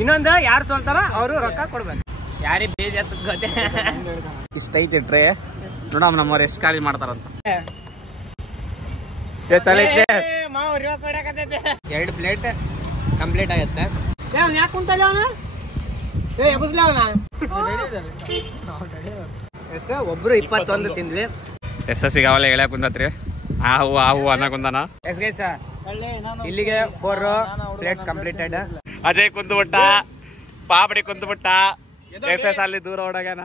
ಇನ್ನೊಂದು ಯಾರು ಸೋಲ್ತಾರ ಅವರು ರೊಕ್ಕ ಕೊಡ್ಬೇಕು. ಯಾರಿಗೆ ಬೇಜಾರ್ ಗೊತ್ತೇ. ಇಷ್ಟ ಐತಿ ಟ್ರೇ ನೋಡಮ್ಮ ನಮ್ಮವ್ರು ಎಷ್ಟು ಖಾಲಿ ಮಾಡ್ತಾರಂತ. 2 ಪ್ಲೇಟ್ ಕಂಪ್ಲೀಟ್ ಆಗತ್ತೆ. ಯಾಕೆ ಕುಂತಲ್ಲ ಅವನ ಎಷ್ಟು ಒಬ್ರು 21 ತಿಂದ್ವಿ. ಎಸ್ಎಸ್ಸಿಗೆ ಅವಲೇ ಎಳ್ಯಾಕ ಕುಂದತ್ರಿ. ಆ ಹೂವು ಅನ್ನ ಕುಂದಾನ. ಎಸ್ ಗೈಸ್ ಇಲ್ಲಿಗೆ 4 ಪ್ಲೇಟ್ಸ್ ಕಂಪ್ಲೀಟೆಡ್. ಅಜಯ್ ಕುಂತ್ಬಿಟ್ಟ, ಪಾಪಡಿ ಕುಂತ್ಬಿಟ್ಟ, ಎಸ್ ಅಲ್ಲಿ ದೂರ ಓಡಾಗ್ಯಾನ.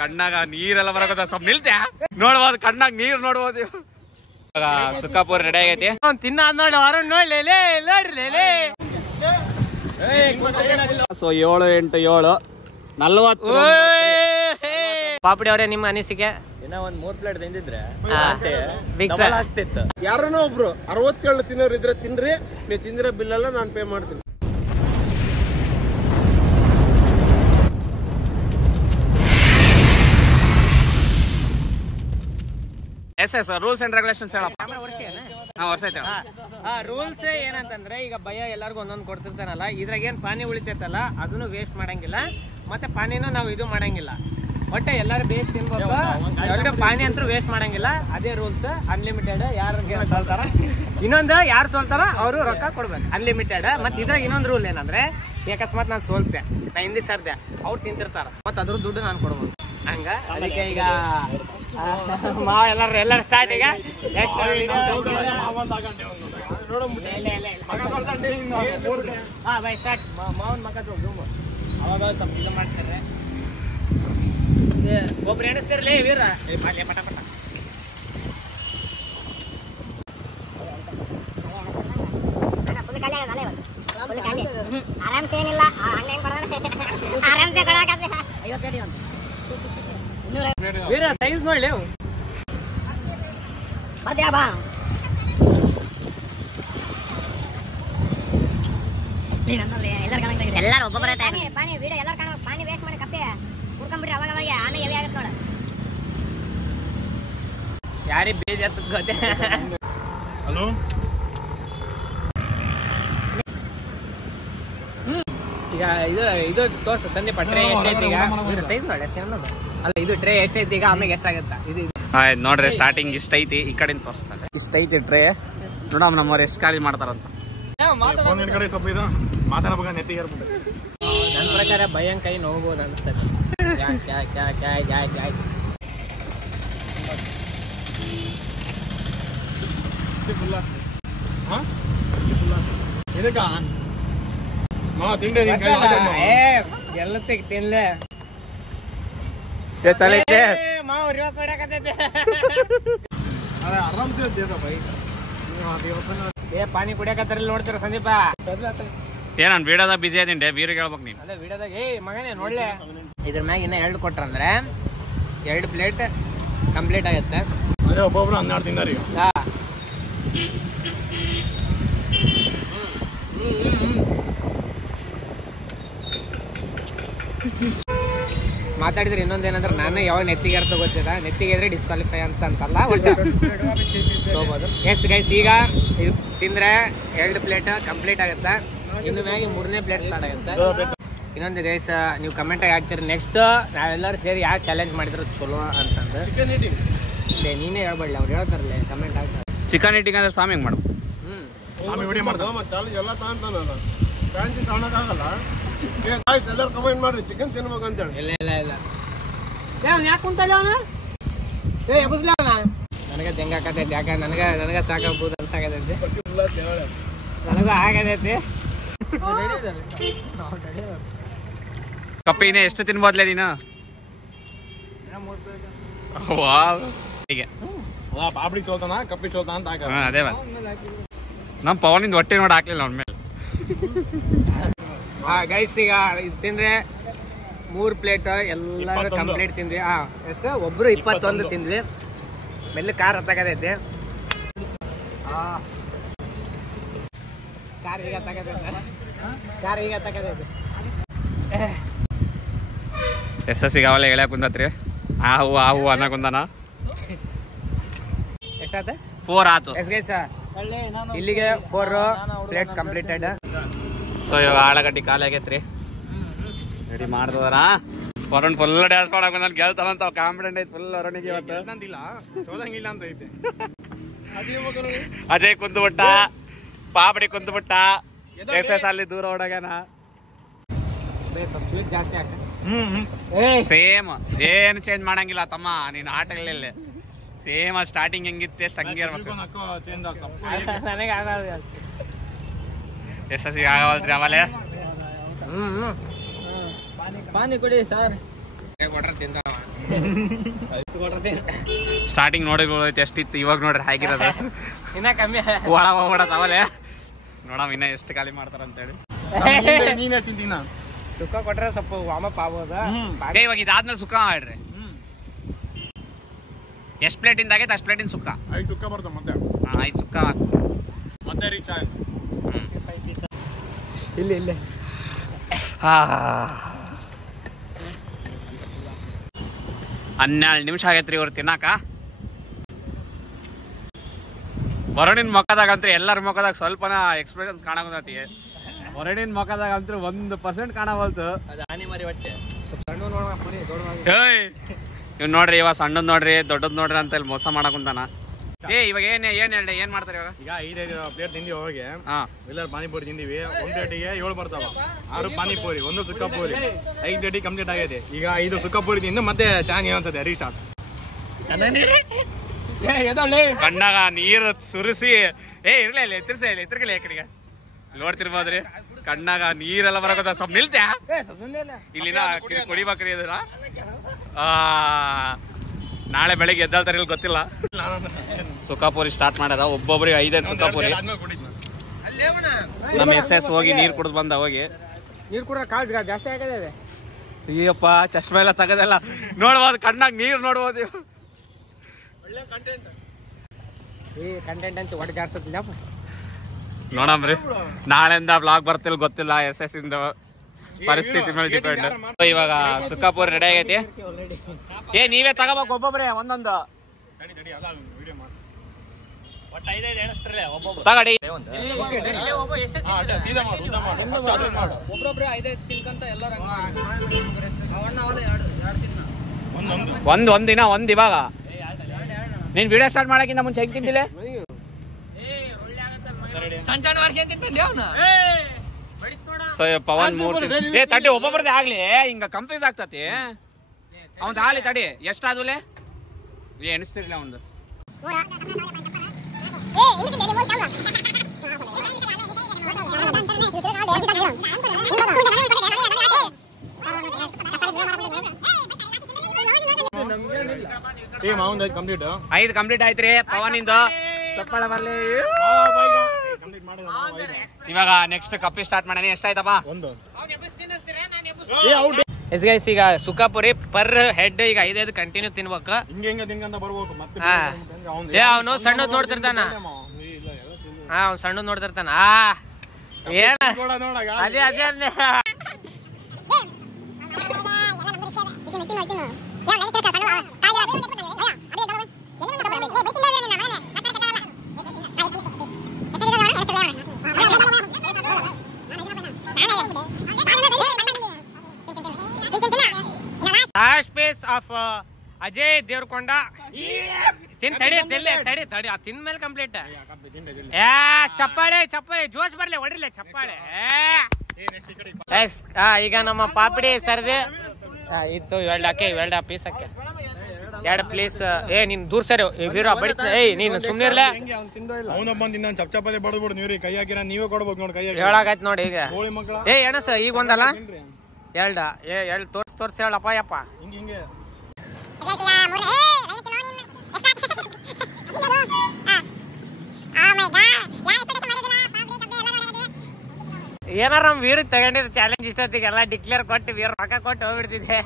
ಕಣ್ಣಾಗ ನೀರೆಲ್ಲ ಬರಕತ್ತ. ಸ್ವಲ್ಪ ನಿಲ್ತ್ಯಾ ನೋಡ್ಬೋದು, ಕಣ್ಣಾಗ ನೀರು ನೋಡ್ಬೋದು. ಸುಕ್ಕಾಪುರ್ ರೆಡಿ ಆಗೈತಿ. ತಿನ್ನ ನೋಡಿ ಅವ್ರ ನೋಡ್ಲಿ ನೋಡ್ರಿ. ಸೊ 7, 8, 7, 40. ಪಾಪಡಿ ಅವರೇ ನಿಮ್ಮ ಅನಿಸಿಕೆ? ಇನ್ನ ಒಂದ್ 3 ಪ್ಲೇಟ್ ತಿಂದಿದ್ರೆ ಆಗ್ತಿತ್ತು. ಯಾರನೋ ಒಬ್ರು 67 ತಿನ್ನೋರು ಇದ್ರೆ ತಿನ್ರಿ, ನೀವು ತಿಂದಿರೋ ಬಿಲ್ ಎಲ್ಲ ನಾನು ಪೇ ಮಾಡ್ತೀನಿ. ರೂಲ್ಸ್ ಅಂಡ್ ರೆಗ್ಯುಲೇಷನ್ಸ್ ಹೇಳಪ್ಪ. ವರ್ಷ ಐತೆ. ರೂಲ್ಸ್ ಏನಂತಂದ್ರೆ ಈಗ ಭಯ ಎಲ್ಲರಿಗೂ ಒಂದೊಂದು ಕೊಡ್ತಿರ್ತಾನಲ್ಲ, ಇದ್ರಾಗ ಏನ್ ಪಾನಿ ಉಳಿತೈತಲ್ಲ ಅದನ್ನು ವೇಸ್ಟ್ ಮಾಡಂಗಿಲ್ಲ, ಮತ್ತೆ ಪಾನಿನ ನಾವು ಇದು ಮಾಡಂಗಿಲ್ಲ. ಒಟ್ಟೆ ಎಲ್ಲರೂ ಬೇಸ್ ತಿನ್ಬೇಕು. ಎರಡು ಪಾನಿ ಅಂತೂ ವೇಸ್ಟ್ ಮಾಡಂಗಿಲ್ಲ. ಅದೇ ರೂಲ್ಸ್. ಅನ್ಲಿಮಿಟೆಡ್. ಯಾರು ಸೋಲ್ತಾರ ಇನ್ನೊಂದು ಯಾರು ಸೋಲ್ತಾರ ಅವರು ರೊಕ್ಕ ಕೊಡ್ಬೇಕು. ಅನ್ಲಿಮಿಟೆಡ್. ಮತ್ತೆ ಇದ್ರಾಗ ಇನ್ನೊಂದು ರೂಲ್ ಏನಂದ್ರೆ ಅಕಸ್ಮಾತ್ ನಾನು ಸೋಲ್ತೆ, ನಾ ಹಿಂದಿಗೆ ಸರ್ದೆ, ಅವ್ರು ತಿಂತಿರ್ತಾರ, ಮತ್ತೆ ಅದ್ರ ದುಡ್ಡು ನಾನು ಕೊಡ್ಬೋದು. ಹಂಗ ಅದಕ್ಕೆ ಈಗ ಮಾವ ಎಲ್ಲರೂ ಸ್ಟಾರ್ಟ್. ಈಗ ಬೈ ಸ್ಟಾರ್ಟ್. ಮಾವನ್ ಮಗ ಅವಾಗ ಸ್ವಲ್ಪ ಇದು ಮಾಡ್ತಾರೆ. ಒಬ್ರು ಎಣಿಸ್ತಿರ್ಲಿ ವೀರ ಪಟ ಪಟ. ಆರಾಮ್ಸೆ ಏನಿಲ್ಲ, ಆರಾಮ್ಸೆ ವೀರ ಸೈಜ್ ನೋಡ್ಲಿ. ಬರ್ತೀಯಾ ಬಾ. ಎಲ್ಲರೂ ಒಬ್ಬೊಬ್ಬರೇ ಪಾನಿ ವಿಡಿಯೋ ಎಲ್ಲರೂ ಕಾಣೋ. ಪಾನಿ ವೇಸ್ಟ್ ಮಾಡಿ ಕಪ್ಪೆ ಕುಡ್ಕೊಂಡ್ಬಿಟ್ರೆ ಅವಾಗ ಅವಾಗ ಆಮೇಲೆ ಎವಿ ಆಗುತ್ತೆ ನೋಡ. ಯಾರಿಗೆ ಬೇಜಾರ್ ಗೊತ್ತೇ. ಹಲೋ ಈಗ ಇದು ತೋರ್ಸು ಸಂದೀಪ. ಟ್ರೇ ಎಷ್ಟೈತಿ ಈಗ? ಸೈಜ್ ನೋಡಿ ಅಲ್ಲ, ಇದು ಟ್ರೇ ಎಷ್ಟೈತಿ ಈಗ, ಆಮೇಲೆ ಎಷ್ಟಾಗತ್ತ? ಇದು ನೋಡ್ರಿ ಸ್ಟಾರ್ಟಿಂಗ್ ಇಷ್ಟ ಐತಿ. ಈ ಕಡೆ ತೋರಿಸ್ತಾರೆ ಇಷ್ಟ ಐತಿ ಟ್ರೇ. ನೋಡಮ್ಮ ನಮ್ಮವ್ರು ಎಷ್ಟು ಖಾಲಿ ಮಾಡ್ತಾರಂತ. ನನ್ನ ಪ್ರಕಾರ ಭಯಂ ಕೈ ನೋಡ್ಬೋದು ಅನ್ಸ್ತದೆ. ಎಲ್ಲ ತಿನ್ಲೆ ಪಾನಿ ಕುಡಿಯಕತ್ತಾರ ನೋಡ್ತೀರ ಸಂದೀಪ. ನಾನು ವಿಡಿಯೋದಾಗ ಬಿಸಿ ಅದೀನಿ. ಬೀರ್ ಹೇಳ್ಬೇಕು ನೀನು. ಅಲ್ಲ ವಿಡಿಯೋದಾಗ ಮಗನೇ ನೋಡ್ಲೆ. ಇದ್ರ ಮ್ಯಾಗ ಇನ್ನ 2 ಕೊಟ್ರಂದ್ರೆ 2 ಪ್ಲೇಟ್ ಕಂಪ್ಲೀಟ್ ಆಗತ್ತೆ. ಒಬ್ಬೊಬ್ರು 12 ತಿಂದಾರಿ. ಮಾತಾಡಿದ್ರೆ ಇನ್ನೊಂದೇನಂದ್ರೆ ನಾನು ಯಾವಾಗ ನೆತ್ತಿಗೆ ಅರ್ಥ ಗೊತ್ತಿಲ್ಲ. ನೆತ್ತಿಗೆ ಇದ್ರೆ ಡಿಸ್ಕ್ವಾಲಿಫೈ ಅಂತಲ್ಲ ಒಟ್ಟು ಹೋಗ್ಬೋದು. ಎಸ್ ಗೈಸ್ ಈಗ ಇದು ತಿಂದ್ರೆ 2 ಪ್ಲೇಟ್ ಕಂಪ್ಲೀಟ್ ಆಗುತ್ತೆ. ಇನ್ನು ಮ್ಯಾಗೆ 3ನೇ ಪ್ಲೇಟ್ ಸ್ಟಾರ್ಟ್ ಆಗುತ್ತೆ. ಇನ್ನೊಂದು ಗೈಸ್ ನೀವು ಕಮೆಂಟಾಗಿ ಹಾಕ್ತೀರಿ ನೆಕ್ಸ್ಟ್ ನಾವೆಲ್ಲರೂ ಸೇರಿ ಯಾರು ಚಾಲೆಂಜ್ ಮಾಡಿದ್ರು ಚಲೋ ಅಂತಂದು. ನೀನೇ ಹೇಳ್ಬೇಡ, ಅವ್ರು ಹೇಳ್ತಾರಲ್ಲ ಕಮೆಂಟ್ ಹಾಕ್ತಾರೆ. ಚಿಕನ್ ಈಟಿಂಗ್ ಅಂದ್ರೆ ಸ್ವಾಮಿ ಹೆಂಗ್ ಮಾಡು. ಎಲ್ಲ ತಗೊಂತಾನಲ್ಲ ಫ್ಯಾನ್ಸಿ ತಗೊಳಕ್ಕಾಗಲ್ಲ. ಎಲ್ಲರೂ ಕಮೆಂಟ್ ಮಾಡ್ರಿ ಚಿಕನ್ ತಿನ್ಬೇಕು ಅಂತೇಳಿ. ಇಲ್ಲ ಯಾಕೆ ಕುಂತಲ್ಲ ಅವನ ಎಬ್ಬಿಸ್ಲ ಅವನ. ನನಗೆ ತೆಂಗ ಹಾಕತೈತಿ. ಯಾಕೆ ನನಗೆ ಸಾಕಾಗ್ಬೋದು ಅನ್ಸಾಕತೈತಿ. ನನಗೂ ಆಗತೈತಿ. ಕಪ್ಪಿನೇ ಎಷ್ಟು ತಿನ್ಬೋದ್ಲೆ ನೀನು? ಪಾಪಡಿ ಚೋಲ್ತಾನ ಕಪ್ಪಿ ಚೋಲ್ತಾನ ಅಂತ ಹಾಕ. ಅದೇ ನಮ್ಮ ಪವನಿಂದ ಹೊಟ್ಟೆ ನೋಡಿ ಹಾಕ್ಲಿಲ್ಲ ಅವ್ನ ಮೇಲೆ. ಗೈಸ್ ಈಗ ಇದು ತಿಂದ್ರೆ 3 ಪ್ಲೇಟ್ ಎಲ್ಲರೂ ಕಂಪ್ಲೀಟ್ ತಿಂದ್ವಿ. ಎಷ್ಟು ಒಬ್ರು 21 ತಿಂದ್ವಿ. ಮೆಲ್ಲ ಕಾರ್ ಹತ್ತಾಗತೈತಿ. ಕಾರ್ ಈಗ ಹತ್ತಾಗತೈತಿ. ಎಸ್ಎಸ್ಸಿಗೆ ಅವಲೇ ಎಳ್ಯಾಕ ಕುಂದತ್ರಿ. ಆ ಹೂವು ಅನ್ನ ಕುಂದಾನ. ಎಷ್ಟಾತ? 4 ಆತು. ಎಸ್ ಗೈಸ್ ಇಲ್ಲಿಗೆ 4 ಪ್ಲೇಟ್ಸ್ ಕಂಪ್ಲೀಟೆಡ್. ಸೊ ಇವಾಗ ಆಳಗಡ್ಡಿ ಖಾಲಿ ಆಗೈತ್ರಿ, ರೆಡಿ ಮಾಡ್ತದಾರ. ವರುಣ್ ಫುಲ್ ಡ್ಯಾನ್ಸ್ ಮಾಡಕ್ ಬಂದ್ ಗೆಲ್ತಾನಂತ ಕಾನ್ಫಿಡೆಂಟ್ ಐತಿ ಫುಲ್ ವರುಣಿಗೆ ಇವತ್ತು. ಸೋದಂಗಿಲ್ಲ ಅಂತ ಐತೆ. ಅಜಯ್ ಕುಂತ್ಬಿಟ್ಟ, ಪಾಪಡಿ ಕುಂತ್ಬಿಟ್ಟ, ಎಸ್ ಅಲ್ಲಿ ದೂರ ಓಡಾಗ್ಯಾನ. ಜಾಸ್ತಿ ಹಾಕ. ಸೇಮ್ ಏನು ಚೇಂಜ್ ಮಾಡಂಗಿಲ್ಲ ತಮ್ಮ, ನೀನ್ ಆಟಗಳಲ್ಲಿ ಸೇಮ್ ಸ್ಟಾರ್ಟಿಂಗ್ ಹೆಂಗಿತ್ತೆ ಹಂಗೆ ಇರ್ಬೇಕು. ನನಗೆ ಆಗೋದು ಎಸ್ ಆಗವಲ್ತ್ರಿ ಆಮೇಲೆ ಪಾನಿ ಕೊಡಿ ಸರ್. ಕೊಟ್ರೆ ತಿಂತಾವ. ಸ್ಟಾರ್ಟಿಂಗ್ ನೋಡಿಗಳೈತಿ ಎಷ್ಟಿತ್ತು, ಇವಾಗ ನೋಡ್ರಿ ಹೇಗಿರೋದು ಇನ್ನ ಕಮ್ಮಿ. ಒಳ ಓಡೋದು ಆಮೇಲೆ ನೋಡಮ್ ಇನ್ನ ಎಷ್ಟು ಖಾಲಿ ಮಾಡ್ತಾರ ಅಂತೇಳಿ. ನೀನೇ ತಿಂತೀನ ಸುಕ್ಕ ಕೊಟ್ರೆ ಸ್ವಲ್ಪ ವಾಮಪ್ ಆಗ್ಬೋದ. ಇವಾಗ ಇದಾದ್ಮೇಲೆ ಸುಕ್ಕ ಮಾಡ್ರಿ. ಎಷ್ಟು ಪ್ಲೇಟಿಂದ ಆಗೈತೆ ಅಷ್ಟು ಪ್ಲೇಟಿನ ಸುಕ್ಕ. 5 ಸುಕ್ಕ ಬರ್ತಾವ ಮತ್ತೆ. 5 ಸುಕ್ಕ ಮತ್ತೆ ರೀಚ್ ಆಯ್ತು. ಇಲ್ಲಿ 12 ನಿಮಿಷ ಆಗೈತ್ರಿ ಇವ್ರು ತಿನ್ನಾಕ. ವರುಣಿನ ಮುಖದಾಗಂತ್ರಿ ಎಲ್ಲರ ಮುಖದಾಗ ಸ್ವಲ್ಪನ ಎಕ್ಸ್ಪ್ರೆಷನ್ಸ್ ಕಾಣಕತ್ತೈತಿ. ವರುಣಿನ ಮುಖದಾಗ ಅಂತೂ 1% ಕಾಣವಲ್ತು. ಇವ್ ನೋಡ್ರಿ ಇವಾಗ ಸಣ್ಣದ್ ನೋಡ್ರಿ ದೊಡ್ಡದ್ ನೋಡ್ರಿ ಅಂತ ಇಲ್ಲಿ ಮೋಸ ಮಾಡಕುಂತಾನ. ಇವಾಗ ಏನ್ ಮಾಡ್ತಾರೆ ಇವಾಗ? ಈಗ 5 ಪ್ಲೇಟ್ ತಿಂದಿವಿ ಹೋಗಿ. ಹಾ, ಎಲ್ಲರೂ ಪಾನಿಪುರಿ ತಿಂದಿವಿ. 1 ಪ್ಲೇಟಿಗೆ 7 ಬರ್ತಾವ. 6 ಪಾನಿಪುರಿ, 1 ಸುಕ್ಕ ಪೂರಿ, 5 ಪ್ಲೇಟಿಗೆ ಕಂಪ್ಲೀಟ್ ಆಗೈತೆ. ಈಗ 5 ಸುಕ್ಕ ಪೂರಿ ತಿಂದು ಮತ್ತೆ ಚಾನಿ ಅನ್ಸುತ್ತೆ ರೀಸ್ಟಾರ್ಟ್. ಕಣ್ಣಾಗ ನೀರು ಸುರಿಸಿ ಇರ್ಲಿ ಇಲ್ಲ ಎತ್ತರಿಸಲಿ ಕಡೆಗೆ ನೋಡ್ತಿರ್ಬೋದ್ರಿ. ಕಣ್ಣಾಗ ನೀರೆಲ್ಲ ಬರಕತ್ತ. ಸ್ವಲ್ಪ ನಿಲ್ತ್ಯಾ ಇಲ್ಲಿನ ಕುಡಿಬೇಕ್ರಿ ಅದನ್ನ. ನಾಳೆ ಬೆಳಿಗ್ಗೆ ಎದ್ದಾಳ್ತಾರೆ ಇಲ್ಲಿ ಗೊತ್ತಿಲ್ಲ. ಸುಖಾಪುರಿ ಸ್ಟಾರ್ಟ್ ಮಾಡ್ಯದ. ಒಬ್ಬೊಬ್ರಿಗೆ 5 ಸುಖಾಪುರಿ. ನಮ್ಮ ಎಸ್ ಹೋಗಿ ನೀರು ಕುಡಿದು ಬಂದ. ಹೋಗಿ ನೀರು ಕೂಡ ಕಾಳು ಜಾಸ್ತಿ ಆಗದೆ. ಅಯ್ಯಪ್ಪ ಚಶ್ಮಾ ಎಲ್ಲ ತಗದಲ್ಲ ನೋಡ್ಬೋದು. ಕಣ್ಣಾಗ ನೀರು ನೋಡ್ಬೋದು. ಈ ಕಂಟೆಂಟ್ ಅಂತ ಒಟ್ಟು ಜಾಡ್ಸತ್ತಿಲ್ಲ. ನೋಡಮ್ರಿ ನಾಳೆಯಿಂದ ಬ್ಲಾಗ್ ಬರ್ತಿಲ್ಲ ಗೊತ್ತಿಲ್ಲ. ಎಸ್ ಇಂದ ಪರಿಸ್ಥಿತಿ ಮೇಲೆ ಡಿಪೆಂಡ್. ಇವಾಗ ಸುಖಾಪುರಿ ರೆಡಿ ಆಗೈತಿ. ನೀವೇ ತಗೋಬೇಕು ಒಬ್ಬೊಬ್ರೆ ಒಂದೊಂದು ತಗಡಿ. ಒಂದಿನ ಇವಾಗ ನೀನ್ ವಿಡಿಯೋ ಸ್ಟಾರ್ಟ್ ಮಾಡಕ್ಕಿಂತ ಮುಂಚೆ ಹೆಂಗ್ ತಿಂತಿಲ್ಲ? ಸೊ ಪವನ್ 3 ತಡಿ ಒಬ್ಬೊಬ್ರದೇ ಆಗ್ಲಿ. ಹಿಂಗ ಕಂಪ್ಲೀಸ್ ಆಗ್ತತಿ. ಅವಂದ್ ಆಗ್ಲಿ ತಡಿ. ಎಷ್ಟಾದ್ಲೆ ಎಣಿಸ್ತಿರ್ಲಿ ಅವಂದು. ಕಂಪ್ಲೀಟ್ 5 ಕಂಪ್ಲೀಟ್ ಆಯ್ತ್ರಿ ಪವನ್ ಇಂದು. ಚಪ್ಪಾಳೆ ಬರ್ಲಿ. ಇವಾಗ ನೆಕ್ಸ್ಟ್ ಕಪ್ಪಿ ಸ್ಟಾರ್ಟ್ ಮಾಡೀನಿ. ಎಷ್ಟಾಯ್ತಪ್ಪ? 1. ಎಸ್ ಗೈಸ್, ಈಗ ಸುಖಾಪುರಿ ಪರ್ ಹೆಡ್ ಈಗ 5 ಕಂಟಿನ್ಯೂ ತಿನ್ಬೇಕು. ಅವನು ಸಣ್ಣದ್ ನೋಡ್ತಿರ್ತಾನ. ಅವ್ನು ಸಣ್ಣದ್ ನೋಡ್ತಿರ್ತಾನ. ಏನ ಅದೇ ಲಾಸ್ಟ್ ಪೀಸ್ ಆಫ್ ಅಜಯ್ ದೇವ್ರಕೊಂಡ. ತಡಿ ತಿಂದ ಮೇಲೆ ಕಂಪ್ಲೀಟ್. ಚಪ್ಪಾಳೆ ಜೋಶ್ ಬರ್ಲಿ, ಹೊಡಿರ್ಲಿ ಚಪ್ಪಾಳೆ. ಈಗ ನಮ್ಮ ಪಾಪಡಿ ಸರ್ದೆ ಇತ್ತು. 2 ಪೀಸ್ ಹಾಕಿ 2 ಪ್ಲೀಸ್. ನೀನ್ ದೂರ ಸರಿ ವೀರ ಬಡಿತ. ನೀನು ಸುಮ್ನೆ ಇರ್ಲ. ನೀವೇ ಕೊಡ್ಬೇಕು ನೋಡಿ. ಕೈ ಹೇಳಾಗೈತ್ ನೋಡಿ ಈಗ. ಎಣಸ ಈಗ ಒಂದಲ್ಲ 2 ತೋರ್ಸಿ ಹೇಳಪ್ಪ ಯಪ್ಪ. ಹಿಂಗೆ ಏನಾರ ನಮ್ ವೀರ್ ತಗೊಂಡಿದ್ರೆ ಚಾಲೆಂಜ್ ಇಷ್ಟೊತ್ತಿಗೆಲ್ಲ ಡಿಕ್ಲೇರ್ ಕೊಟ್ಟು ವೀರ್ ರೊಕ್ಕ ಕೊಟ್ಟು ಹೋಗ್ಬಿಡ್ತಿದ್ದೆ.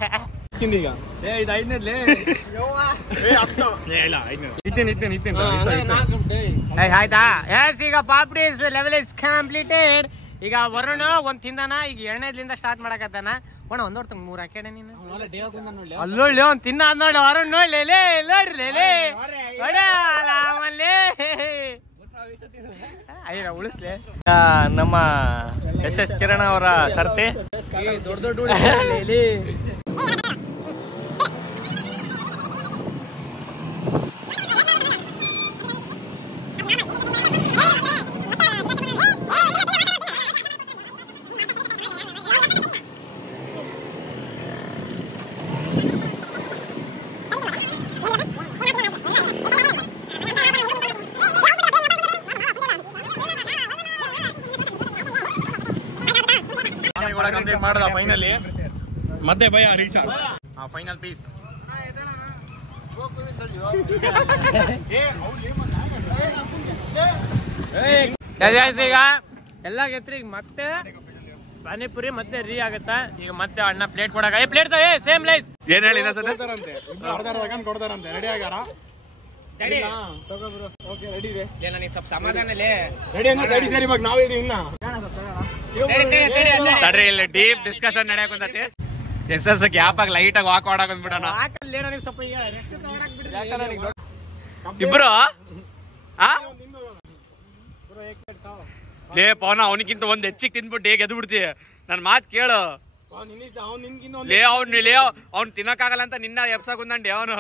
ಆಯ್ತಾ? ಎಸ್, ಈಗ ಪಾಪ್ಡೀಸ್ ಲೆವೆಲ್ ಇಸ್ ಕಂಪ್ಲೀಟೆಡ್. ಈಗ ವರುಣ್ 1 ತಿಂದಾನ. ಈಗ 2ನೇದ್ಲಿಂದ ಸ್ಟಾರ್ಟ್ ಮಾಡಕತ್ತಾನ. ಒಂದ್ ವರ್ಷ 3 ಹಾಕ್ಯಾಡ ನೀನು. ಅಲ್ಲೊಳ್ಳಿ ಅವ್ನು ತಿನ್ನ ನೋಡಿ ವರುಣ್ ನೋಡ್ಲಿ ನೋಡ್ರಿ ಅಯ್ಯ ಉಳಿಸ್ಲಿ. ನಮ್ಮ SS ಕಿರಣ್ ಅವರ ಸರ್ತಿ ದೊಡ್ಡ ದೊಡ್ಡ ಕಂಪ್ಲೀಟ್ ಮಾಡದ ಫೈನಲಿ. ಮತ್ತೆ ಭಯ ರೀಚ್ ಫೈನಲ್ ಪೀಸ್. ಈಗ ಎಲ್ಲ ಗೆತ್ರಿಗೆ ಮತ್ತೆ ಪಾನಿಪುರಿ ಮತ್ತೆ ರೀ ಆಗತ್ತಾ. ಈಗ ಮತ್ತೆ ಅಣ್ಣ ಪ್ಲೇಟ್ ಕೊಡಕ ಪ್ಲೇಟ್ ಸೇಮ್ ಲೈಸ್ ಏನ್ ಹೇಳಿ ಕೊಡ್ತಾರಂತೆ. ರೆಡಿ ಆಗ್ಯಾರ? ನನಗೆ ಸ್ವಲ್ಪ ಸಮಾಧಾನ ರೆಡಿ ಸರಿ ಇವಾಗ ನಾವಿದೀವಿ ಇನ್ನ. ತಡ್ರಿ ಇಲ್ಲಿ ಡೀಪ್ ಡಿಸ್ಕಷನ್ ನಡೆಯಕುಂತೈತಿ. SS ಗ್ಯಾಪ್ ಆಗಿ ಲೈಟ್ ಆಗಿ ವಾಕ್ ಮಾಡಕ್ ಬಂದ್ಬಿಡೋಣ ಇಬ್ರು. ಲೇ ಪವನ ಅವನಿಗಿಂತ ಒಂದ್ ಹೆಚ್ಚಿಗೆ ತಿಂದ್ಬಿಟ್ಟು ಹೇಗೆ ಎದ್ದು ಬಿಡ್ತಿ. ನನ್ ಮಾತ್ ಕೇಳು. ಲೇ ಅವ್ನು ತಿನ್ನಕ್ಕಾಗಲ್ಲ ಅಂತ ನಿನ್ನ ಎಪ್ಸಕ್ ಕುಂದಂಡಿ ಅವನು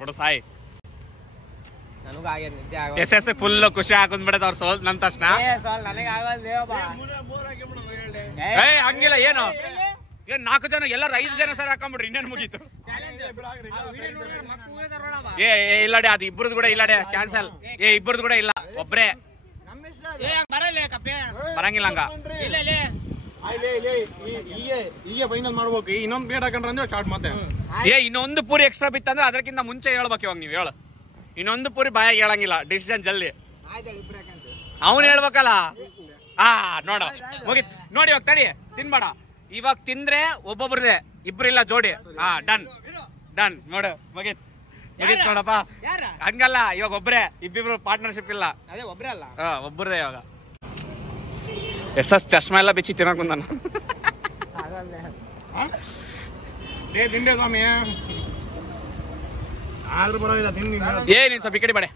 ಬಿಡು ಸಾಯಿ. SS ಫುಲ್ ಖುಷಿ ಹಾಕೊಂಡ್ಬಿಡದ ಅವ್ರ ಸೋಲ್ ನನ್ ತಕ್ಷಣ. ಹಂಗಿಲ್ಲ ಏನು ಏನ್ 4 ಜನ ಎಲ್ಲರೂ 5 ಜನ ಸರ್ ಹಾಕೊಂಡ್ಬಿಡ್ರಿ ಇನ್ನೇನ್ ಮುಗೀತು. ಇಲ್ಲಡೆ ಅದು ಇಬ್ಬರದು ಕೂಡ ಇಲ್ಲಡೆ ಕ್ಯಾನ್ಸಲ್. ಇಬ್ಬರದು ಕೂಡ ಇಲ್ಲ, ಒಬ್ರೇ ಬರಂಗಿಲ್ಲ ಹಂಗ. ಈಗ ಫೈನಲ್ ಮಾಡ್ಬೇಕು. ಇನ್ನೊಂದು ಪ್ಲೇಟ್ ಹಾಕೊಂಡ್ರೆ ಸ್ಟಾರ್ಟ್ ಮತ್ತೆ. ಇನ್ನೊಂದು ಪೂರಿ ಎಕ್ಸ್ಟ್ರಾ ಬಿತ್ತಂದ್ರೆ ಅದಕ್ಕಿಂತ ಮುಂಚೆ ಹೇಳ್ಬೇಕು. ಇವಾಗ ನೀವ್ ಹೇಳು ಇನ್ನೊಂದು ಪೂರಿ ಬಾಯಾಗಿ ಹೇಳಂಗಿಲ್ಲ. ಡಿಸಿಷನ್ ಜಲ್ದಿ ಅವ್ನು ಹೇಳ್ಬೇಕಲ್ಲ. ನೋಡ ಮುಗಿತ್ ನೋಡಿ. ಇವಾಗ ತಡಿ ತಿನ್ಬೇಡ. ಇವಾಗ ತಿಂದ್ರೆ ಒಬ್ಬೊಬ್ರದೇ, ಇಬ್ರಿಲ್ಲ ಜೋಡಿ. ಡನ್ ಡನ್ ನೋಡು ಮುಗಿತ್ ಮುಗಿತ್ ನೋಡಪ್ಪ. ಹಂಗಲ್ಲ ಇವಾಗ ಒಬ್ರೇ, ಇಬ್ಬಿಬ್ರು ಪಾರ್ಟ್ನರ್ಶಿಪ್ ಇಲ್ಲ. ಒಬ್ಬರೇ ಇವಾಗ. SS ಚಶ್ಮಾ ಎಲ್ಲ ಬಿಚ್ಚಿ ತಿನ್ನಕ್ ಬಂದಾನ. ತಿಂಡೆ ಸ್ವಾಮಿ ಆದ್ರೂ ಪರವಾಗಿಲ್ಲ ತಿಂದಿ. ನೀನ್ ಸ್ವಲ್ಪ ಈ ಕಡೆ ಬಾಡೆ.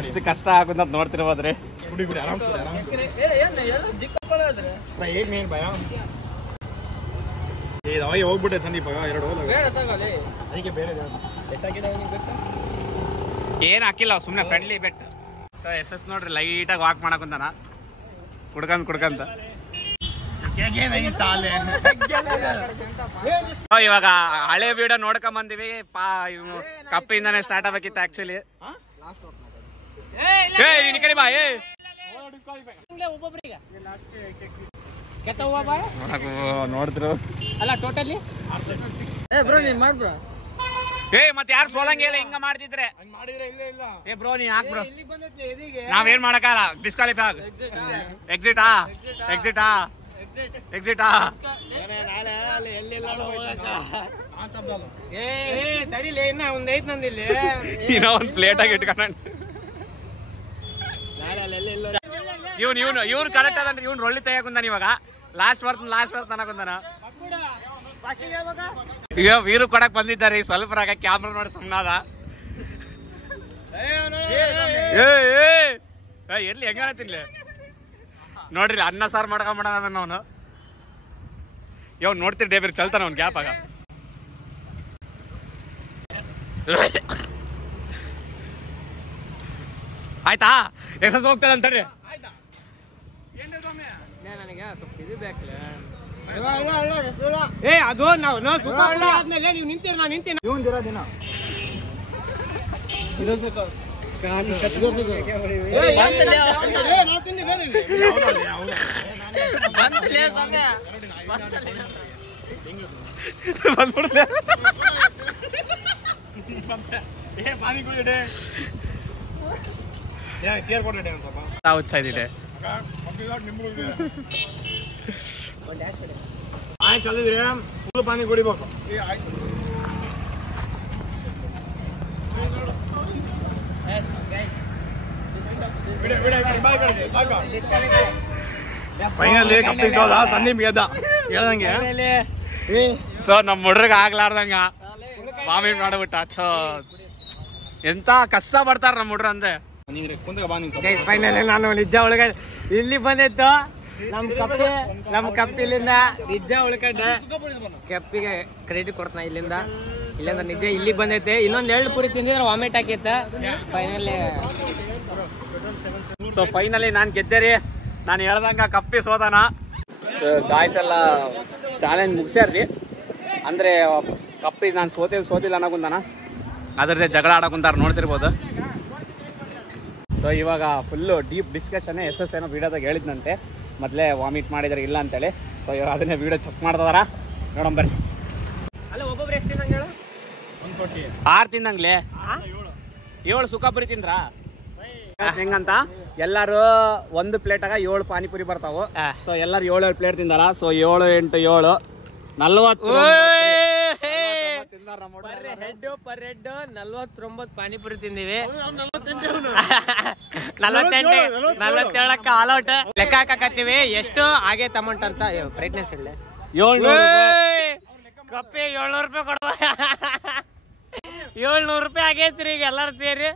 ಎಷ್ಟು ಕಷ್ಟ ಆಗುತ್ತ ನೋಡ್ತಿರ್ಬೋದ್ರಿ. ಹೋಗ್ಬಿಟ್ಟೆ ಸಂದೀಪ 2 ಅದಕ್ಕೆ ಬೇರೆ ಏನ್ ಹಾಕಿಲ್ಲ, ಸುಮ್ನೆ ಫ್ರೆಂಡ್ಲಿ ಬೆಟ್. ಸೊ SS ನೋಡ್ರಿ ಲೈಟ್ ಆಗಿ ವಾಕ್ ಮಾಡಕ್ ಕುಂತಾನ ಕುಡ್ಕಂತ. ಇವಾಗ ಹಳೆ ವಿಡಿಯೋ ನೋಡ್ಕೊಂಡ್ ಬಂದಿವಿ. ಕಪ್ಪಿಂದಾನೆ ಸ್ಟಾರ್ಟ್ ಆಗ್ಬೇಕಿತ್ತು ಆಕ್ಚುಲಿ. ಈ ಕಡೆ ಬಾ. ನೋಡಿದ್ರು ಅಲ್ಲ ಟೋಟಲಿ ಮತ್ತೆ ಯಾರು ಸೋಲಂಗಿಲ್ಲ ಹಿಂಗ ಮಾಡ್ತಿದ್ರೆ. ಬ್ರೋ ನೀ ಹಾಕ್ ಬ್ರೋ, ನಾವೇನ್ ಮಾಡಕ್ಕಾಗಲ್ಲ. ಡಿಸ್ಕ್ವಾಲಿಫೈ ಆಗ. ಎಕ್ಸಿಟ್ ಇನ್ನ ಒಂದ್ ನಂದಿಲ್ಲಿ ಇನ್ನ ಒಂದ್ ಪ್ಲೇಟ್ ಆಗಿ ಇಟ್ಕೊಂಡ್ ಇವ್ನು ಕರೆಕ್ಟ್ ಅದನ್ರಿ. ಇವ್ನು ರೊಳ್ಳಿ ತೆಗಿಯಕುಂದಾನ ಇವಾಗ. ಲಾಸ್ಟ್ ಬರ್ತ ಅನ್ನಕುಂದಾನ. ಈಗ ವೀರು ಕೊಡಕ್ ಬಂದಿದ್ದಾರೆ. ಸ್ವಲ್ಪ ರಾಗ ಕ್ಯಾಮ್ರಾ ನೋಡಿ ಸುಮ್ನಾದ. ಎಲ್ಲಿ ಹೆಂಗ ತಿನ್ಲಿ ನೋಡ್ರಿ. ಅನ್ನ ಸಾರು ಮಾಡ್ಕೊಂಬಿಡ ಅವನು. ಇವ್ ನೋಡ್ತಿರ್ ಡೇಬಿರ್ ಚಲ್ತಾನ ಅವ್ನು ಗ್ಯಾಪ್ ಆಗ. ಆಯ್ತಾ ಎಕ್ಸಸ್ ಹೋಗ್ತದೆ ಅಂತೇಳಿ. ನನಗೆ ಸ್ವಲ್ಪ ಇದು ಬೇಕಲ್ಲ. ಅದು ಆದ್ಮೇಲೆ ನೀವು ನಿಂತೀರಿ, ನಾನು ನಿಂತೀನಿ. ಹುಚ್ಚಾಯ್ತಿದೆ. ಆಯ್ತು ಚಲಿದ್ರೆ ಫುಲ್ ಪಾನಿ ಕುಡಿಬೇಕು. ಫೈನಲಿ ಕಪ್ಪಿಸೋದ ಸಂದೀಪ್ ಗೆದ್ದ ಹೇಳ್ದಂಗೆ. ಸೊ ನಮ್ಮ ಹುಡ್ರಿಗೆ ಆಗ್ಲಾರ್ದಂಗ ವಾಮಿಟ್ ಮಾಡ್ಬಿಟ್ಟ. ಚೋ ಎಂತ ಕಷ್ಟ ಪಡ್ತಾರ ನಮ್ಮ ಹುಡ್ರ ಅಂದೆ. ಫೈನಲಿ ನಾನು ನಿಜ ಒಳಗಡೆ ಇಲ್ಲಿ ಬಂದಿತ್ತು. ನಮ್ಮ ಕಪ್ಪಿಲಿಂದ ನಿಜ ಉಳ್ಕೊಂಡೆ. ಕಪ್ಪಿಗೆ ಕ್ರೆಡಿಟ್ ಕೊಡ್ತಾನ ಇಲ್ಲಿಂದ ನಿಜ ಇಲ್ಲಿ ಬಂದೈತೆ. ಇನ್ನೊಂದ್ 2 ಪುರಿ ತಿಂದಿದ್ರೆ ವಾಮಿಟ್ ಹಾಕಿತ್ತ. ಫೈನಲಿ ನಾನು ಗೆದ್ದೆ ರೀ. ನಾನು ಹೇಳ್ದಂಗ ಕಪ್ಪಿ ಸೋತಾನ. ಸೊ ಗಾಯ್ಸ್ ಎಲ್ಲ ಚಾಲೆಂಜ್ ಮುಗಿಸ್ಯಾರ್ರಿ. ಅಂದ್ರೆ ಕಪ್ಪಿ ನಾನು ಸೋತಿಲ್ಲ ಅನ್ನೋಕುಂತಾನ. ಅದ್ರದ್ದೇ ಜಗಳ ಆಡಕುಂತಾರ ನೋಡ್ತಿರ್ಬೋದು. ಸೊ ಇವಾಗ ಫುಲ್ಲು ಡೀಪ್ ಡಿಸ್ಕಷನ್. ಎಸ್ ಏನೋ ವಿಡಿಯೋದಾಗ ಹೇಳಿದ್ನಂತೆ ಮೊದಲೇ ವಾಮಿಟ್ ಮಾಡಿದ್ರೆ ಇಲ್ಲ ಅಂತೇಳಿ. ಸೊ ಇವಾಗ ಅದನ್ನೇ ವಿಡಿಯೋ ಚೆಕ್ ಮಾಡ್ತದಾರ. ನೋಡೋಣ ಬರ್ರಿ. ಅಲ್ಲ ಒಬ್ಬೊಬ್ರು ಎಷ್ಟು ತಿಂದಂಗೆ ಹೇಳು? 6 ತಿಂದಂಗ್ಲೆ 7 ಸುಖಾಪುರಿ ತಿಂದ್ರ ಹೆಂಗಂತ ಎಲ್ಲಾರು 1 ಪ್ಲೇಟಾಗ 7 ಪಾನಿಪುರಿ ಬರ್ತಾವು. ಸೊ ಎಲ್ಲಾರು 7 ಪ್ಲೇಟ್ ತಿಂದಾರ. ಸೊ 7 8 7 40 ಹೆಡ್ 49 ಪಾನಿಪುರಿ ತಿಂದಿವಿ. 47 ಆಲ್ ಔಟ್. ಲೆಕ್ಕ ಹಾಕತ್ತೀವಿ ಎಷ್ಟು ಆಗೈತೆ ಅಮೌಂಟ್ ಅಂತ. ಬ್ರೈಟ್ನೆಸ್ ಇಲ್ಲ. 700 ಕಪ್ಪಿ 700 ರೂಪಾಯಿ ಕೊಡುವ. 700 ರೂಪಾಯಿ ಆಗೈತ್ರಿ ಈಗ ಎಲ್ಲಾರು ಸೇರಿ.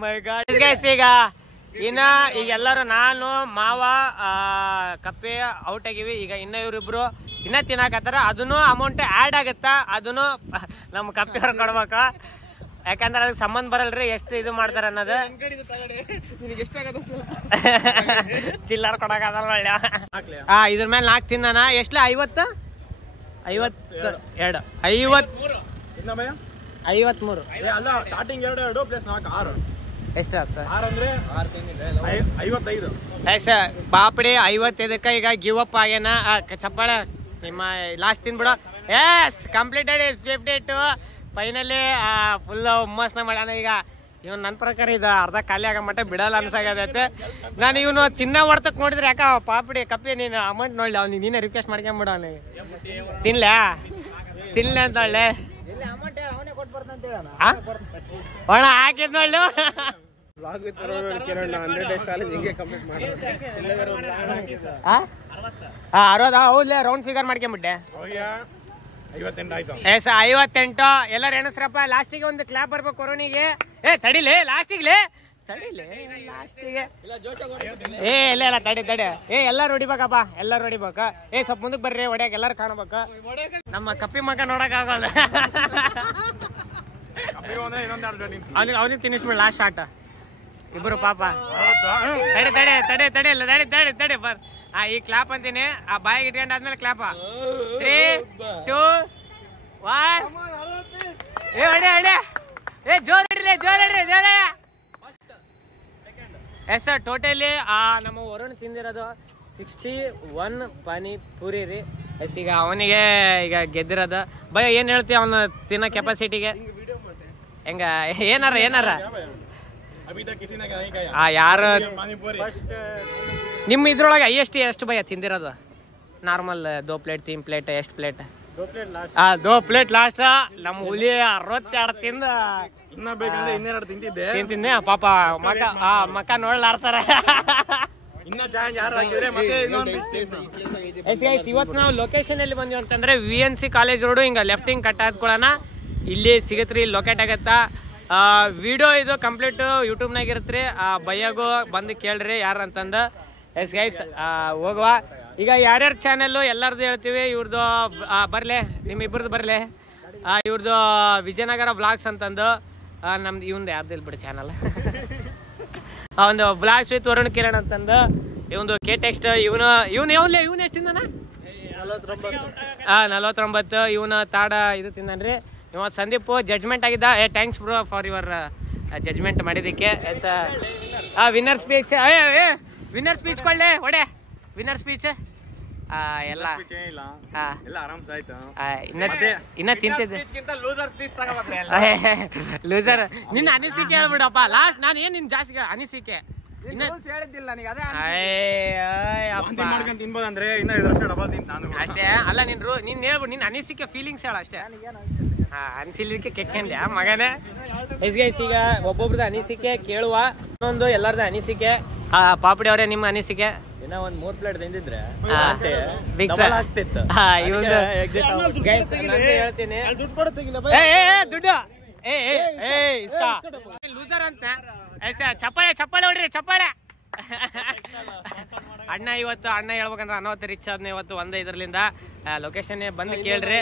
ಮೈ ಗಾಡ್ ಗೈಸ್. ಈಗ ಎಲ್ಲರೂ ನಾನು ಮಾವ ಕಪ್ಪೆ ಔಟ್ ಆಗಿವಿ. ಈಗ ಇನ್ನ ಇವ್ರಿಬ್ರು ಇನ್ನ ತಿನ್ನಾಕತ್ತಾರ. ಅದನ್ನು ಅಮೌಂಟ್ ಆ್ಯಡ್ ಆಗುತ್ತಾ, ಅದನ್ನು ನಮ್ಮ ಕಪ್ಪೆಯವ್ರು ಕೊಡ್ಬೇಕು. ಯಾಕಂದ್ರೆ ಅದಕ್ಕೆ ಸಂಬಂಧ ಬರಲ್ರಿ ಎಷ್ಟು ಇದು ಮಾಡ್ತಾರ ಅನ್ನೋದು. ಚಿಲ್ಲರ್ ಕೊಡಕಾಗಲ್ಲ ಒಳ್ಳೆ. ಇದ್ರ ಮೇಲೆ 4 ತಿನ್ನಾನ. ಎಷ್ಟಲ್ಲ 50 52 53 ಎಷ್ಟು ಆಗ್ತದೆ? ಪಾಪಡಿ 55. ಈಗ ಗಿವ್ ಅಪ್ ಆಗ್ಯಾನ. ಚಪ್ಪಾಳೆ ನಿಮ್ಮ ಲಾಸ್ಟ್ ತಿನ್ಬಿಡು. Yes completed 52. ಫೈನಲಿ ಫುಲ್ ಹುಮ್ಮಸ್ನ ಮಾಡ್ಯಾನ. ಈಗ ಇವನು ನನ್ನ ಪ್ರಕಾರ ಇದು ಅರ್ಧ ಖಾಲಿ ಆಗೋ ಮಟ್ಟ ಬಿಡಲ್ಲ ಅನ್ಸಾಗದೈತೆ. ನಾನು ಇವನು ತಿನ್ನೋ ಹೊಡ್ತಕ್ ನೋಡಿದ್ರೆ ಯಾಕ ಪಾಪಡಿ ಕಪ್ಪಿ ನೀನು ಅಮೌಂಟ್ ನೋಡ್ಲಿ. ಅವ್ನಿಗೆ ನೀನೇ ರಿಕ್ವೆಸ್ಟ್ ಮಾಡ್ಕೊಂಬಿಡು. ಅವನಿಗೆ ತಿನ್ಲೆ ಅಂತ ಒಳ್ಳೆ ಒಣ ಹಾಕಿದ್ ನೋಡ್ಲು. ಹೌದ್ಲೆ ರೌಂಡ್ ಫಿಗರ್ ಮಾಡ್ಕೊಂಬಿಟ್ಟೆ. 58. ಎಲ್ಲರೂ ಎಣಸ್ರಪ್ಪ. ಲಾಸ್ಟಿಗೆ ಒಂದು ಕ್ಲಾಪ್ ಬರ್ಬೇಕು ಕೊರೋನಿಗೆ. ತಡಿಲೆ ಲಾಸ್ಟಿಗೆ ಲಾಸ್ಟಿಗೆ. ಇಲ್ಲ ತಡಿ. ಎಲ್ಲಾರು ಹೊಡಿಬೇಕಪ್ಪ. ಎಲ್ಲಾರು ಹೊಡಿಬೇಕ. ಸ್ವಲ್ಪ ಮುಂದಕ್ಕೆ ಬರ್ರಿ. ಹೊಡ್ಯಾಕ ಎಲ್ಲಾರು ಕಾಣಬೇಕು. ನಮ್ಮ ಕಪ್ಪಿ ಮಗ ನೋಡಕ್ ಆಗಲ್ಲ. ಅವನಿಗೆ ತಿನ್ನಿಸ್ಬಿಡ ಲಾಸ್ಟ್ ಶಾಟ್. ಇಬ್ರು ಪಾಪ. ತಡೆ ಬರ್. ಈ ಕ್ಲಾಪ್ ಅಂತೀನಿ. ಆ ಬಾಯಿಗೆ ಇಟ್ಕೊಂಡಾದ್ಮೇಲೆ ಕ್ಲಾಪ. 3 2 1. ಜೋರ್ ಹಿಡ್ರಿ. ಎಷ್ಟು ಟೋಟಲಿ ನಮ್ಮ ವರುಣ್ ತಿಂದಿರೋದು 61 ಪಾನಿಪುರಿ ರೀ. ಈಗ ಅವನಿಗೆ ಈಗ ಗೆದ್ದಿರೋದು. ಭಯ ಏನ್ ಹೇಳ್ತೀವಿ ಅವನ ತಿನ್ನೋ ಕೆಪಾಸಿಟಿಗೆ? ಹೆಂಗ ಏನಾರ ಯಾರು ನಿಮ್ಮ ಇದ್ರೊಳಗೆ ಎಷ್ಟು ಭಯ ತಿಂದಿರೋದು? ನಾರ್ಮಲ್ 2 ಪ್ಲೇಟ್ 3 ಪ್ಲೇಟ್ ಎಷ್ಟು ಪ್ಲೇಟ್? 2 plate last. ನಮ್ಮ ಹುಲಿ 62 ತಿಂದ ತಿಂತಿದ್ದೆ. ಪಾಪ ಮಕ್ಕ ನೋಡ್ಲಾಡ್ತಾರ. ಇವತ್ತು ನಾವು ಲೊಕೇಶನ್ ಎಲ್ಲಿ ಬಂದ್ವಿ ಅಂತಂದ್ರೆ VNC ಕಾಲೇಜ್ ರೋಡು. ಹಿಂಗ ಲೆಫ್ಟ್ ಹಿಂಗ್ ಕಟ್ ಆದ್ಕೊಳ್ಳೋಣ ಇಲ್ಲಿ ಸಿಗತ್ರಿ. ಲೊಕೇಟ್ ಆಗತ್ತ. ವಿಡಿಯೋ ಇದು ಕಂಪ್ಲೀಟ್ ಯೂಟ್ಯೂಬ್ನಾಗ ಇರತ್ರಿ. ಬಯ್ಯಾಗು ಬಂದು ಕೇಳ್ರಿ ಯಾರು ಅಂತಂದು. ಎಸ್ ಗೈಸ್ ಹೋಗುವ. ಈಗ ಯಾರ್ಯಾರ ಚಾನೆಲ್ಲು ಎಲ್ಲರದ್ದು ಹೇಳ್ತೀವಿ. ಇವ್ರದ್ದು ಬರ್ಲೆ, ನಿಮ್ಮ ಇಬ್ಬರದ್ದು ಬರ್ಲೆ. ಇವ್ರದ್ದು ವಿಜಯನಗರ ವ್ಲಾಗ್ಸ್ ಅಂತಂದು. ನಮ್ದು ಇವಂದು ಯಾರ್ದು ಇಲ್ಲ ಬಿಡಿ ಚಾನಲ್. ಒಂದು ಬ್ಲಾಗ್ಸ್ ವಿತ್ ವರುಣ್ ಕಿರಣ್ ಅಂತಂದು. ಇವಂದು KText. ಇವನು ಎಷ್ಟು ತಿಂದಾನ? 49. ಇವನು ತಾಡ ಇದು ತಿಂದನ್ರಿ. ಇವ ಸಂದೀಪ್ ಜಡ್ಜ್ಮೆಂಟ್ ಆಗಿದ್ದ. Thanks bro for your judgement ಮಾಡಿದ್ದಕ್ಕೆ. Yes winner speech. Winner speech ಕೊಳ್ಳೆ ಹೊಡೆ. ವಿನ್ನರ್ ಸ್ಪೀಚ್ ಎಲ್ಲ ಇನ್ನ ತಿಂತಿದ್ದೆ. ಲೂಸರ್ ನಿನ್ನ ಅನಿಸಿಕೆ ಹೇಳ್ಬಿಡಪ್ಪ ಲಾಸ್ಟ್. ನಾನು ಏನ್ ನಿನ್ ಜಾಸ್ತಿ ಅನಿಸಿಕೆ ಅಷ್ಟೇ ಅಲ್ಲ. ನೀನ್ ಹೇಳ್ಬಿಡು ನಿನ್ ಅನಿಸಿಕೆ ಫೀಲಿಂಗ್ಸ್ ಹೇಳ ಅಷ್ಟೇ. ಅನಿಸಿಲಿಕ್ಕೆ ಕೆಕ್ಕಂದ್ಯಾ ಮಗನೇ? ಗೈಸ್ ಈಗ ಒಬ್ಬೊಬ್ರದ್ದು ಅನಿಸಿಕೆ ಕೇಳುವ, ಇನ್ನೊಂದು ಎಲ್ಲರದ್ದು ಅನಿಸಿಕೆ. ಪಾಪಡಿ ಅವರೇ ನಿಮ್ಮ ಅನಿಸಿಕೆ? ಇನ್ನ ಒಂದ್ 3 ಪ್ಲೇಟ್ ತಿಂದಿದ್ರೆ ಆಗ್ತಿತ್ತು. ಗೈಸ್ ಹೇಳ್ತೀನಿ, ದುಡ್ಡು ಲೂಸರ್ ಅಂತ ಚಪ್ಪಾಳೆ ಚಪ್ಪಾಳೆ ಹೊಡ್ರಿ ಚಪ್ಪಾಳೆ. ಅಣ್ಣ ಹೇಳ್ಬೇಕಂದ್ರೆ ಅನವತ್ತು ರಿಚ್ ಆದ್ನ ಇವತ್ತು ಇದರ್ಲಿಂದ ಲೊಕೇಶನ್ ಬಂದು ಕೇಳ್ರಿ.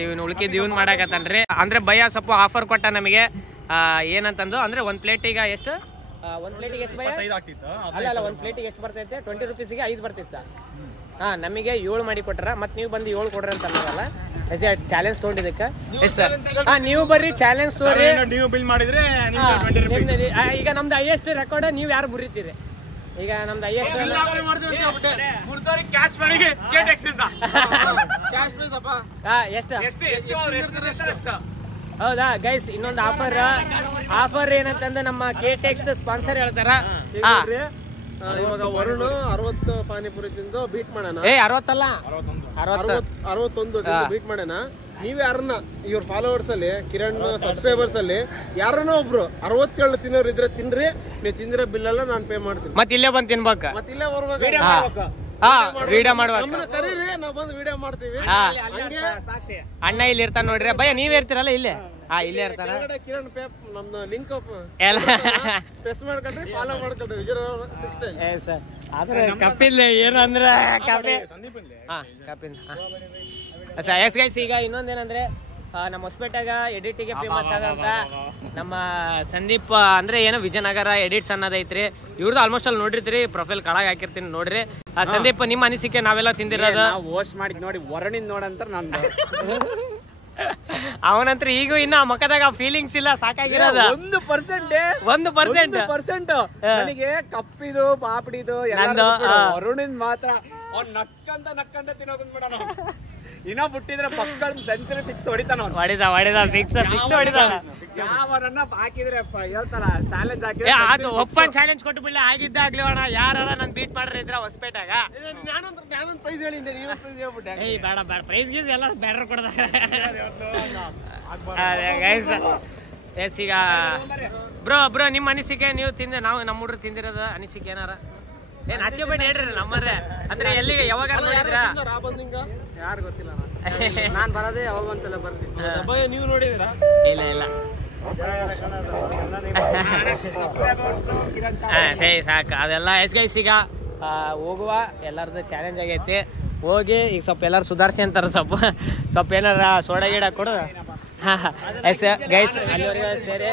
ಇವ್ನು ಉಳ್ಕಿದ್ ಇವ್ನ್ ಮಾಡಾಕತ್ತನ್ರಿ. ಅಂದ್ರೆ ಭಯ ಸ್ವಲ್ಪ ಆಫರ್ ಕೊಟ್ಟ ನಮಗೆ. ಏನಂತಂದು ಅಂದ್ರೆ ಒಂದ್ ಪ್ಲೇಟಿಗ ಎಷ್ಟು, ಒಂದ್ ಪ್ಲೇಟಿಗೆ ಎಷ್ಟು ಭಯ? ಅಲ್ಲ ಒಂದ್ ಪ್ಲೇಟಿಗೆ ಎಷ್ಟು ಬರ್ತೈತೆ? 20 ರೂಪೀಸಿಗೆ 5 ಬರ್ತಿತ್ತ. ನಮಗೆ 7 ಮಾಡಿ ಕೊಟ್ಟಾರ. ಮತ್ ನೀವು ಬಂದು 7 ಕೊಡ್ರಿ ಅಂತ ಅನ್ನೋದಲ್ಲ. ಚಾಲೆಂಜ್ ತಗೊಂಡಿದ್ದಕ್ಕ ನೀವು ಬರ್ರಿ, ಚಾಲೆಂಜ್ ತೋರಿ. ನೀವು ಬಿಲ್ ಮಾಡಿದ್ರೆ ಈಗ ನಮ್ದು ಹೈಯೆಸ್ಟ್ ರೆಕಾರ್ಡ್ ನೀವ್ ಯಾರು ಮುರಿತೀರಿ? ಈಗ ನಮ್ದು ಹೈಯೆಸ್ಟ್ ಎಷ್ಟು? ಹೌದಾ ಗೈಸ್, ಇನ್ನೊಂದು ಆಫರ್ ಏನಂತಂದ್ರೆ ನಮ್ಮ KTX ಸ್ಪಾನ್ಸರ್ ಹೇಳ್ತಾರ. ಇವಾಗ ವರುಣ್ 60 ಪಾನಿಪುರಿ ತಿಂದು ಬೀಟ್ ಮಾಡೋಣ. 60 ಅಲ್ಲ 61 ಬೀಟ್ ಮಾಡೋಣ. ನೀವ್ ಯಾರನ್ನ ಇವ್ರ ಫಾಲೋವರ್ಸ್ ಅಲ್ಲಿ, ಕಿರಣ್ ಸಬ್ಸ್ಕ್ರೈಬರ್ಸ್ ಅಲ್ಲಿ ಯಾರನ್ನ ಒಬ್ರು 67 ತಿನ್ನೋರು ಇದ್ರೆ ತಿನ್ರಿ. ನೀವು ತಿಂದಿರೋ ಬಿಲ್ ಎಲ್ಲ ನಾನು ಪೇ ಮಾಡ್ತೀನಿ. ಮತ್ತೆ ಇಲ್ಲೇ ಬಂದು ತಿನ್ಬೇಕ, ಮತ್ತೆ ಇಲ್ಲೇ ಬರ್ಬೇಕು. ವಿಡಿಯೋ ಮಾಡುವಾಗ ಕರೀರಿ, ನಾವ್ ಬಂದು ವಿಡಿಯೋ ಮಾಡ್ತೀವಿ. ಅಣ್ಣ ಇಲ್ಲಿ ಇರ್ತಾನ ನೋಡ್ರಿ. ಭಯ ನೀವ್ ಇರ್ತೀರಲ್ಲ ಇಲ್ಲೇ? ಇಲ್ಲೇ ಇರ್ತಾರ. ಕಿರಣ್ ನಮ್ದು ಲಿಂಕ್ ಪ್ರೆಸ್ ಮಾಡ್ಕೊಂಡ್ರಿ, ಫಾಲೋ ಮಾಡ್ಕೊಂಡ್ರಿ. ಕಪಿಲ್ ಏನಂದ್ರ ಕಪಿಲ್. ಎಸ್ ಗೈಸ್, ಈಗ ಇನ್ನೊಂದೇನಂದ್ರೆ ನಮ್ಮ ಹೊಸಪೇಟೆಗ ಎಡಿಟಿಗೆ ಫೇಮಸ್ ಆದಂತ ನಮ್ಮ ಸಂದೀಪ್ ಅಂದ್ರೆ ಏನೋ ವಿಜಯನಗರ ಎಡಿಟ್ಸ್ ಅನ್ನೋದೈತ್ರಿ. ಇವ್ರದ್ದು ಆಲ್ಮೋಸ್ಟ್ ಅಲ್ಲಿ ನೋಡಿರ್ತೀರಿ, ಪ್ರೊಫೈಲ್ ಕೆಳಗೆ ಹಾಕಿರ್ತೀನಿ ನೋಡ್ರಿ. ಸಂದೀಪ್, ನಿಮ್ಮ ಅನಿಸಿಕೆ? ನಾವೆಲ್ಲ ತಿಂದಿರೋದು ಹೋಸ್ಟ್ ಮಾಡಿದ್ ನೋಡಿ, ವರಣಿಂದ ನೋಡಂತ ನಂದು. ಅವನಂತ್ರ ಈಗ ಇನ್ನ ಮಕ್ಕದಾಗ ಫೀಲಿಂಗ್ಸ್ ಇಲ್ಲ, ಸಾಕಾಗಿರೋದ 1% ನನಗೆ ಕಪ್ಪಿದು ಪಾಪಡಿದು ವರುಣಿಂದ ಮಾತ್ರ ನಕ್ಕಂತ ತಿನ್ನೋಕೊಂಡ್ಬಿಡ. ಇನ್ನೂ ಬಿಟ್ಟಿದ್ರೆ ಪಕ್ಕ ಸೆಂಚುರಿ ಫಿಕ್ಸ್ ಹೊಡಿತಾನ. ಹೊಡಿದ ಫಿಕ್ಸ್ ಹೊಡಿದ. ಯಾವನ್ನ ಹಾಕಿದ್ರೆ ಹೇಳ್ತಾರ ಚಾಲೆಂಜ್ ಹಾಕಿದ್ರೆ ಅದು ಓಪನ್ ಚಾಲೆಂಜ್ ಕೊಟ್ಟು ಬಿಡ್ಲಿ, ಆಗಿದ್ದಾಗ್ಲಿ ಅಣ್ಣ. ಯಾರ ನನ್ ಬೀಟ್ ಮಾಡ್ರಿ ಇದ್ರ ಹೊಸಪೇಟಾಗ ನಾನೊಂದು ಪ್ರೈಸ್ ಹೇಳಿದ್ದೆ, ನೀವು ಪ್ರೈಸ್ ಹೇಳ್ಬಿಟ್ಟೆ. ಬೇಡ ಪ್ರೈಸ್ ಗೀಸ್ ಎಲ್ಲ ಬ್ಯಾಡ್ರ ಕೊಡದ. ಎಸ್, ಈಗ ಬ್ರೋ ನಿಮ್ಮ ಅನಿಸಿಕೆ? ನೀವು ನಾವು ನಮ್ಮ ಹುಡ್ರು ತಿಂದಿರೋದು ಅನಿಸಿಕೆ ಏನಾರ? ಏನ್ ಆಚೆ ಬೇಡ ಹೇಳ್ರಿ ನಮ್ಮರೇ. ಅಂದ್ರೆ ಎಲ್ಲಿಗೆ ಯಾವಾಗ ನೋಡಿದ್ರಾ? ಯಾರು ಗೊತ್ತಿಲ್ಲ. ನಾನ್ ಬರೋದೇ ಯಾವಾಗ ಒಂದ್ಸಲ ಬರ್ತೀನಿ. ನೀವು ನೋಡಿದಿರಾ? ಇಲ್ಲ. ಸರಿ ಸಾಕು ಅದೆಲ್ಲ. ಎಸ್ ಗೈಸ್, ಈಗ ಹೋಗುವ, ಎಲ್ಲರದ್ದು ಚಾಲೆಂಜ್ ಆಗೈತಿ. ಹೋಗಿ ಈಗ ಸ್ವಲ್ಪ ಎಲ್ಲಾರು ಸುಧಾರಿಸಿ ಅಂತಾರ. ಸ್ವಲ್ಪ ಏನಾರ ಸೋಡಾ ಗಿಡ ಕೊಡು. ಎಸ್ ಗೈಸ್, ಅಲ್ಲಿವರೆಗೆ ಸೇರಿ